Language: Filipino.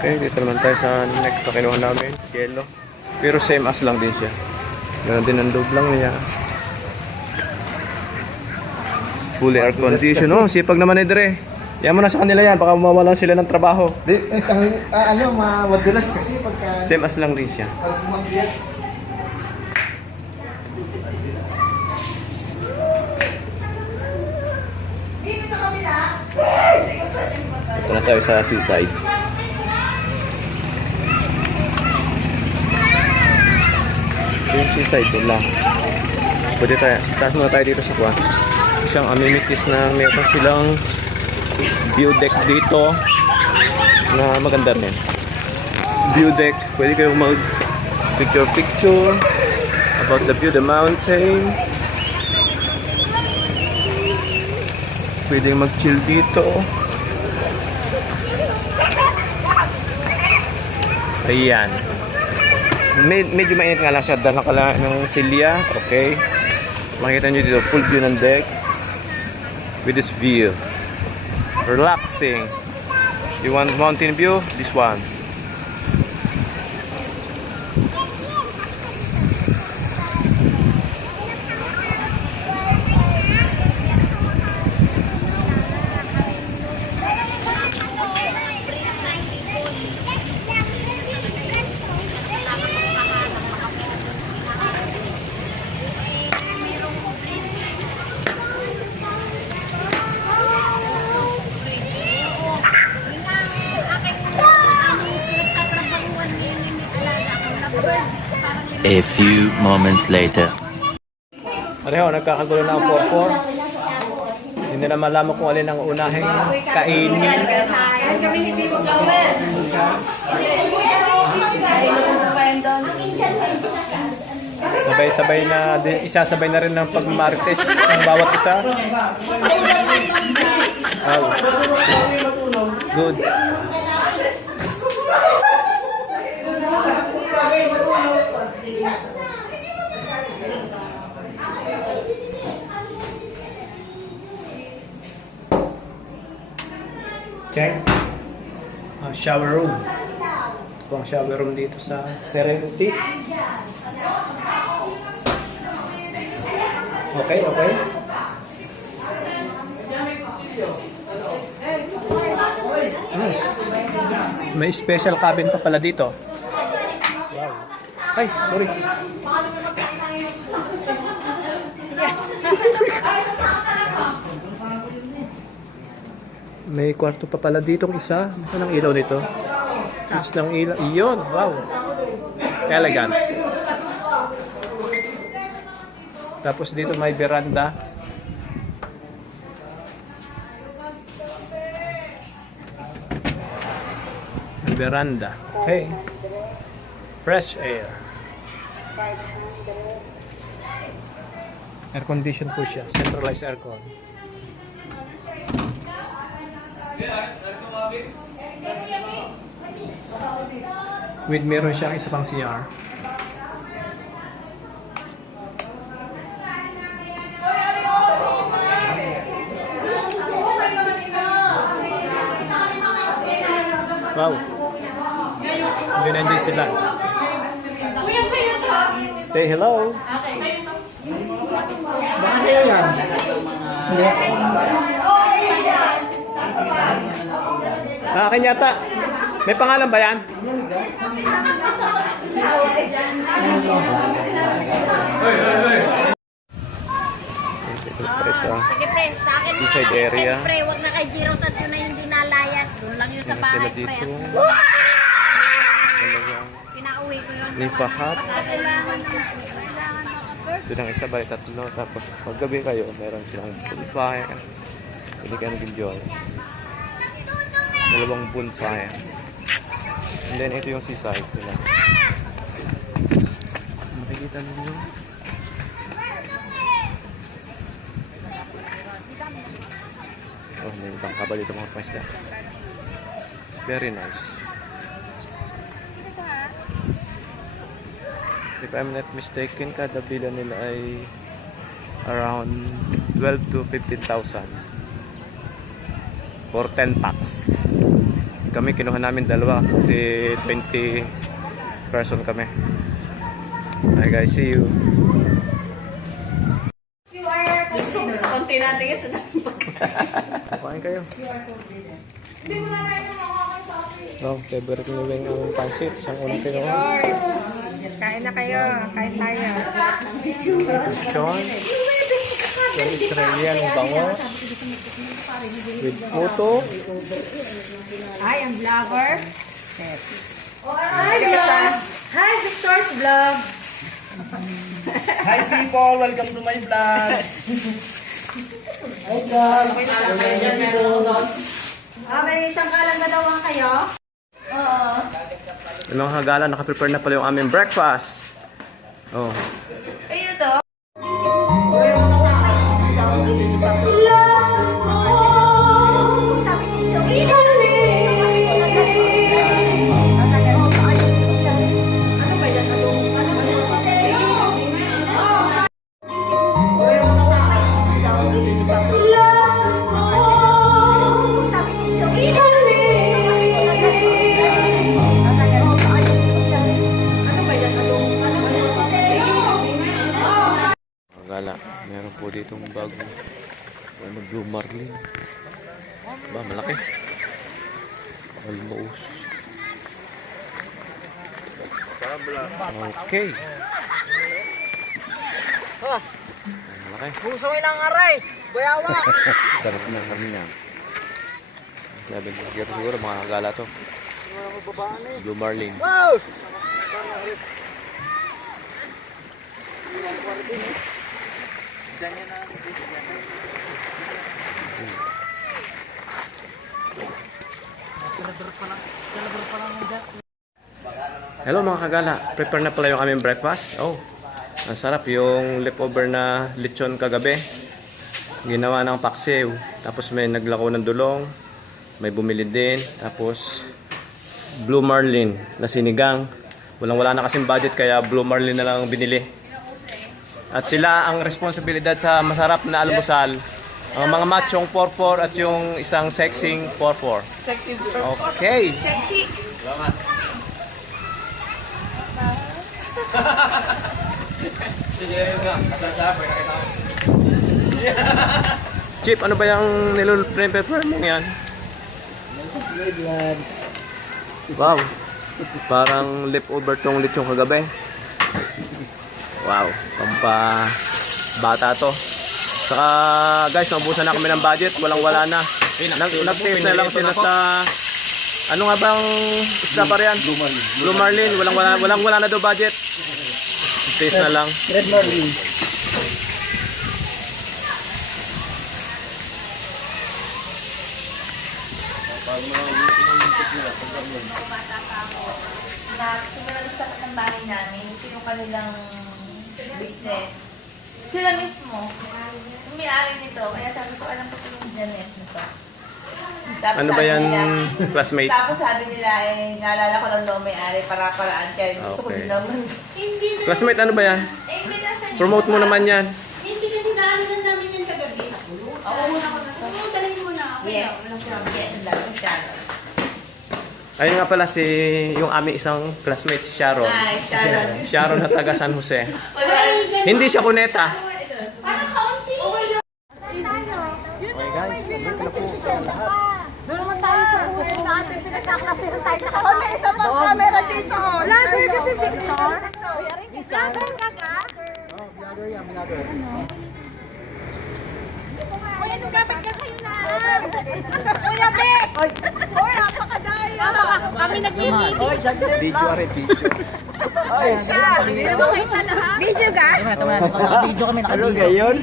Okay, dito naman tayo sa next na kinuha namin. Yellow. Pero same as lang din siya. Ganun din ang loob lang niya. Fully air condition. Oh, sipag naman ni Dre. Yan mo na sa kanila yan. Baka mawalan sila ng trabaho. Madulas kasi pagka... Same as lang din siya. Ito na tayo sa seaside. Yung seaside yun lang. Pwede tayo. Taas muna tayo dito sa kuha. Isang amenities na meron silang view deck dito na maganda rin. View deck. Pwede kayong mag picture about the view, the mountain. Pwede mag chill dito. Ayan. Medyo mainit nga lang siya dahil nakala ng silya. Okay. Makikita nyo dito, full view ng deck. With this view. Relaxing. You want mountain view? This one. A few moments later. Pareho, nagkakagulo na ang 4-4. Hindi nila malaman kung alin ang unahing kainin. Sabay-sabay na, isasabay na rin ng pagmarites ng bawat isa. Oh. Good. Check. Shower room. Ito po ang shower room dito sa Serenity. Okay, okay. May special cabin pa pala dito. Wow. Ay, sorry. May kwarto pa pala ditong isa. Ano ang ilaw nito? Switch ng ilaw. Iyon. Wow. Elegant. Tapos dito may veranda. Veranda. Okay. Fresh air. Air condition po siya. Centralized aircon. With meron siyang isa pang CR. Wow. Binenjoy sila. Say hello. Baka sa'yo yan. Hindi. Akin yata. May pangalan ba yan? Sige pre, sa akin Seaside area. Pre, wag na kay Jiro sa na yung dinalayas. Doon lang yun sa Sila bahay pre. dito. Pinauwi ko yun. Lipahat. Kailangan Doon ang isa ba, tatlo. Tapos paggabi kayo, meron silang bonfire. Pwede kayo nag-enjoy. Dalawang bonfire. And then ito yung seaside nila. Makikita ninyo. Oh, may bangka ba dito mga paisda. Very nice. If I'm not mistaken, kada bila nila ay around 12 to 15,000 for 10 packs. Kami, kinuha namin dalawa. Kasi 20 person kami. Bye guys, see you. Konti natin kasi Kumain kayo. Oh, favorite ni Weng ang pansit. Siyang unang kinuha. Kain na kayo. Kain tayo. Lechon. Yung Australian bango. With puto. Ay, ang vlogger. Hi, Victor's Vlog. Hi people, welcome to my vlog. Hi guys. May isang kalang gadawang kayo? Yung mga hagala, nakaprepare na pala yung aming breakfast. Oh. Kayo to? Hagala, meron po ditong bago. Ano, Blue Marlin. Ba, malaki. Almost. Okay. Malaki. Puso ilang aray. Bayawa. Sarap na kami niya. Sabi ko, siguro mga hagala to. Blue Marlin. Wow. Hello mga kagala, prepare na pala yung aming breakfast. Oh, ang sarap yung leftover na lechon kagabi. Ginawa ng paksiw. Tapos may naglako ng dulong. May bumili din. Tapos Blue Marlin na sinigang. Wala na kasing budget kaya Blue Marlin na lang binili. At sila ang responsibilidad sa masarap na almusal. Ang mga machong porpor at yung isang sexing porpor. Okay. Sexy. Chip, ano ba yung nilul-prepare mo yan? My vlogs. Wow. Parang leftover tong lechong kagabi. Wow. Pampa bata to. Saka guys, naubusan na kami ng budget. Walang-wala na. Nag-taste na lang sila sa... Ano nga bang isda pa riyan? Blue Marlin. Walang-wala na daw budget. Taste na lang. Red Marlin. Simula sa ng bahay namin, yung kanilang business. Sila mismo, yung may-ari nito. Kaya sabi ko, alam ko ito yung Janet nito. Tapos Ano ba sabi yan, nila- classmate? Tapos sabi nila, naalala ko lang daw may-ari para-paraan. Kaya gusto ko Okay. din naman. Hindi na. Classmate, ano ba yan? Hindi na sa Promote mo naman yan. Hindi kasi naanan namin yung kagabi. Oo, muna ko na. Oo, dalhin mo na. Yes. Yes, ang dami channel. Ayun nga pala si yung aming isang classmate, si Sharon. Ay, Sharon. Sharon na taga San Jose. Wala. Hindi siya kuneta. Parang kaunti. Okay guys, dito na po ang lahat. Doon naman tayo sa ating pinagkakasihan tayo. May isa pang camera dito. Vlogger kasi Victor. Vlogger ka ka? Oh, vlogger yan, vlogger. Kuya, lumapit ka kayo na. Kuya, Bek! Uy, napakadaya. Kami nag-meeting. Video are video. Video ka? Video kami, naka-video. Ano gayon?